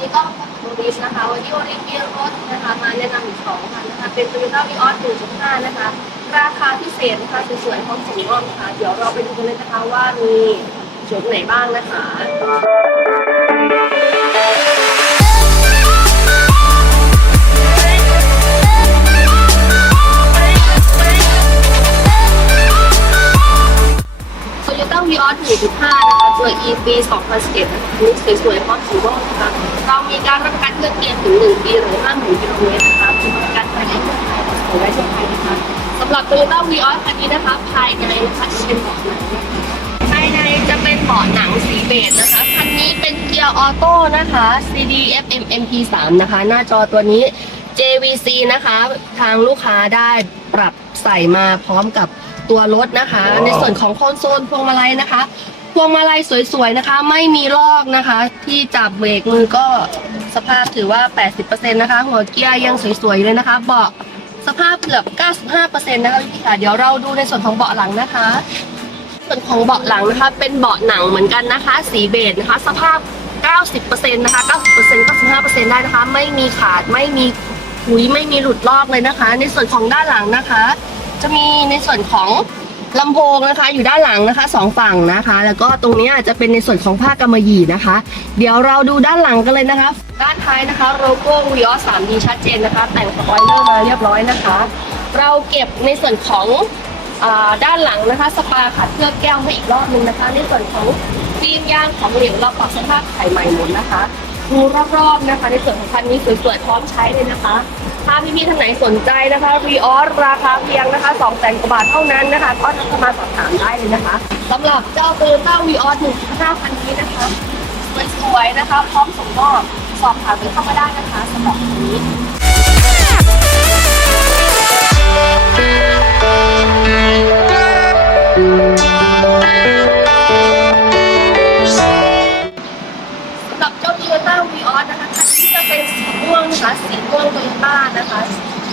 นี้ก็โอริสนะคะ วันนี้โอริสมีรถนะคะมาแนะนำอีกสองคันนะคะ เป็น Toyota Vios 1.5 นะคะ ราคาพิเศษนะคะสวยๆพร้อมส่งมอบนะคะ เดี๋ยวเราไปดูกันเลยนะคะว่ามีจุดไหนบ้างนะคะ โยต้าวีออส1.5นะคะตัว E ปี2011นะคะอันนี้สวยๆพร้อมสีม่วงนะคะเรามีการรับประกันเครื่องเกียร์ถึง 1 ปีหรือ50,000กิโลเมตรนะคะมีประกันภายในเมืองไทยและส่งได้ทั่วไทยนะคะสำหรับโตโยต้าวีออสคันนี้นะคะ ภายในนะคะจะเป็นเบาะหนังภายในจะเป็นเบาะหนังสีเบจนะคะ คันนี้เป็นเกียร์ออโต้นะคะ CD FM MP3 นะคะ หน้าจอตัวนี้ JVC นะคะ ทางลูกค้าได้ปรับใส่มาพร้อมกับ ตัวรถนะคะ ในส่วนของคอนโซลพวงมาลัยนะคะพวงมาลัยสวยๆนะคะ ไม่มีลอกนะคะ ที่จับเบรกมือก็สภาพถือว่า 80%นะคะ หัวเกียร์ยังสวยๆเลยนะคะ เบาะสภาพเกือบ 95%นะคะพี่ค่ะเดี๋ยวเราดูในส่วนของเบาะหลังนะคะ ส่วนของเบาะหลังนะคะ เป็นเบาะหนังเหมือนกันนะคะ สีเบจนะคะ สภาพ 90%นะคะ 90% 95%ได้นะคะ ไม่มีขาดไม่มีหุยไม่มีหลุดลอกเลยนะคะ ในส่วนของด้านหลังนะคะ จะมีในส่วนของลำโพงนะคะอยู่ด้านหลังนะคะสองฝั่งนะคะ แล้วก็ตรงนี้จะเป็นในส่วนของผ้ากำมะหยี่นะคะ เดี๋ยวเราดูด้านหลังกันเลยนะคะ ด้านท้ายนะคะโลโก้วีออส 3D ชัดเจนนะคะ แต่งสปอยเลอร์มาเรียบร้อยนะคะ เราเก็บในส่วนของอด้านหลังนะคะ สปาขัดเคลือบแก้วให้อีกรอบนึงนะคะ ในส่วนของฟิล์มย่างของเหลวเราปรับสภาพไข่ใหม่หมดนะคะดูรอบๆนะคะ ในส่วนของคันนี้สวยๆพร้อมใช้เลยนะคะ ถ้าพี่ๆท่านไหนสนใจนะคะรีออสราคาเพียงนะคะ2 0 0 0 0กว่าบาทเท่านั้นนะคะ ก็ทักมาสอบถามได้เลยนะคะสำหรับเจ้าโตโยต้าวีออส1.5คันนี้นะคะสวยๆนะคะ พร้อมส่งมอบสอบถามกันเข้ามาได้นะคะสำหรับนี้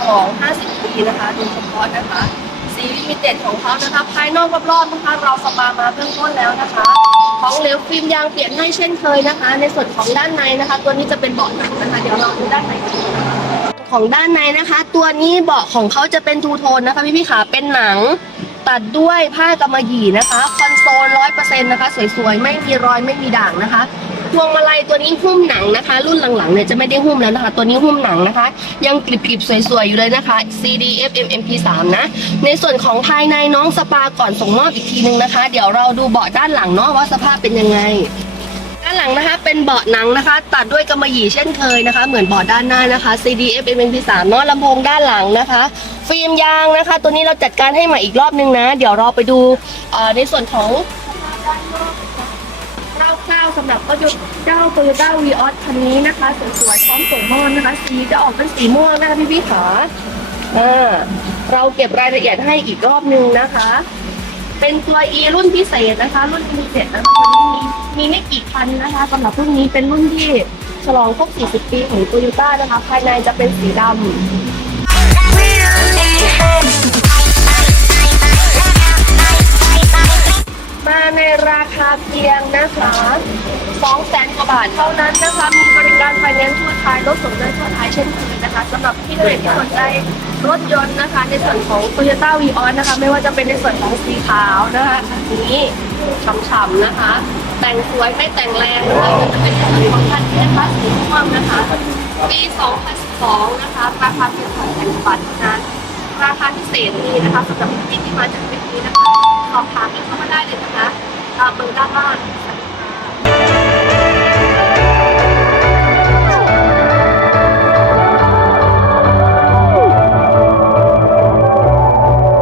ของ 50 ปีนะคะโดยเฉพาะนะคะสีลิมิเต็ดของเขานะคะ ภายนอกรอบๆนะคะ เราสปามาเบื้องต้นแล้วนะคะ ของเหลวฟิล์มยางเปลี่ยนให้เช่นเคยนะคะ ในส่วนของด้านในนะคะ ตัวนี้จะเป็นเบาะหนังนะคะ เดี๋ยวเราดูด้านในกันของด้านในนะคะ ตัวนี้เบาะของเขาจะเป็นทูโทนนะคะพี่พี่ๆขาเป็นหนังตัดด้วยผ้ากำมะหยี่นะคะ คอนโซลร้อยเปอร์เซ็นต์นะคะ สวยๆ ไม่มีรอยไม่มีด่างนะคะ พวงมาลัยตัวนี้หุ้มหนังนะคะ รุ่นหลังๆเนี่ยจะไม่ได้หุ้มแล้วนะคะ ตัวนี้หุ้มหนังนะคะ ยังกริบๆสวยๆอยู่เลยนะคะ CD FM MP3 นะ ในส่วนของภายในน้องสปาก่อนส่งมอบอีกทีนึงนะคะ เดี๋ยวเราดูเบาะด้านหลังเนาะว่าสภาพเป็นยังไงด้านหลังนะคะเป็นเบาะหนังนะคะ ตัดด้วยกำมะหยี่เช่นเคยนะคะ เหมือนเบาะด้านหน้านะคะ CD FM MP3 เนาะลำโพงด้านหลังนะคะ ฟิล์มยางนะคะ ตัวนี้เราจัดการให้ใหม่อีกรอบนึงนะ เดี๋ยวเราไปดูในส่วนของ สำหรับก็เจ้า Toyota Vios คันนี้นะคะสวยๆพร้อมส่งมอบนะคะ สีจะออกเป็นสีม่วงนะคะพี่พี่ๆขาอ่าเราเก็บรายละเอียดให้อีกรอบนึงนะคะ เป็นตัว E รุ่นพิเศษนะคะ รุ่นพิเศษนะคะตัวนี้มีมีไม่กี่คันนะคะสำหรับรุ่นนี้เป็นรุ่นที่ฉลองครบ 40 ปีของ Toyota นะคะ ภายในจะเป็นสีดำ มาในราคาเพียงนะคะ2แสนกว่าบาทเท่านั้นนะคะ มีบริการไฟแนนซ์ทั่วไทยรถส่งได้ทั่วไทยเช่นเคยนะคะสำหรับที่ท่านใดที่สนใจรถยนต์นะคะ ในส่วนของ Toyota Vios นะคะ ไม่ว่าจะเป็นในส่วนของสีขาวนะคะคันนี้ฉ่ำๆนะคะ แต่งสวยไม่แต่งแรงนะคะก็จะเป็นในส่วนของคันนี้นะคะสีม่วงนะคะ ปี 2012 นะคะราคาเพียง2แสนกว่าบาทเท่านั้น ราคาพิเศษนี้นะคะสำหรับพี่ที่มาจากคลิปนี้นะคะสอบถามกันเข้ามาได้เลยนะคะตามเบอร์ด้านล่าง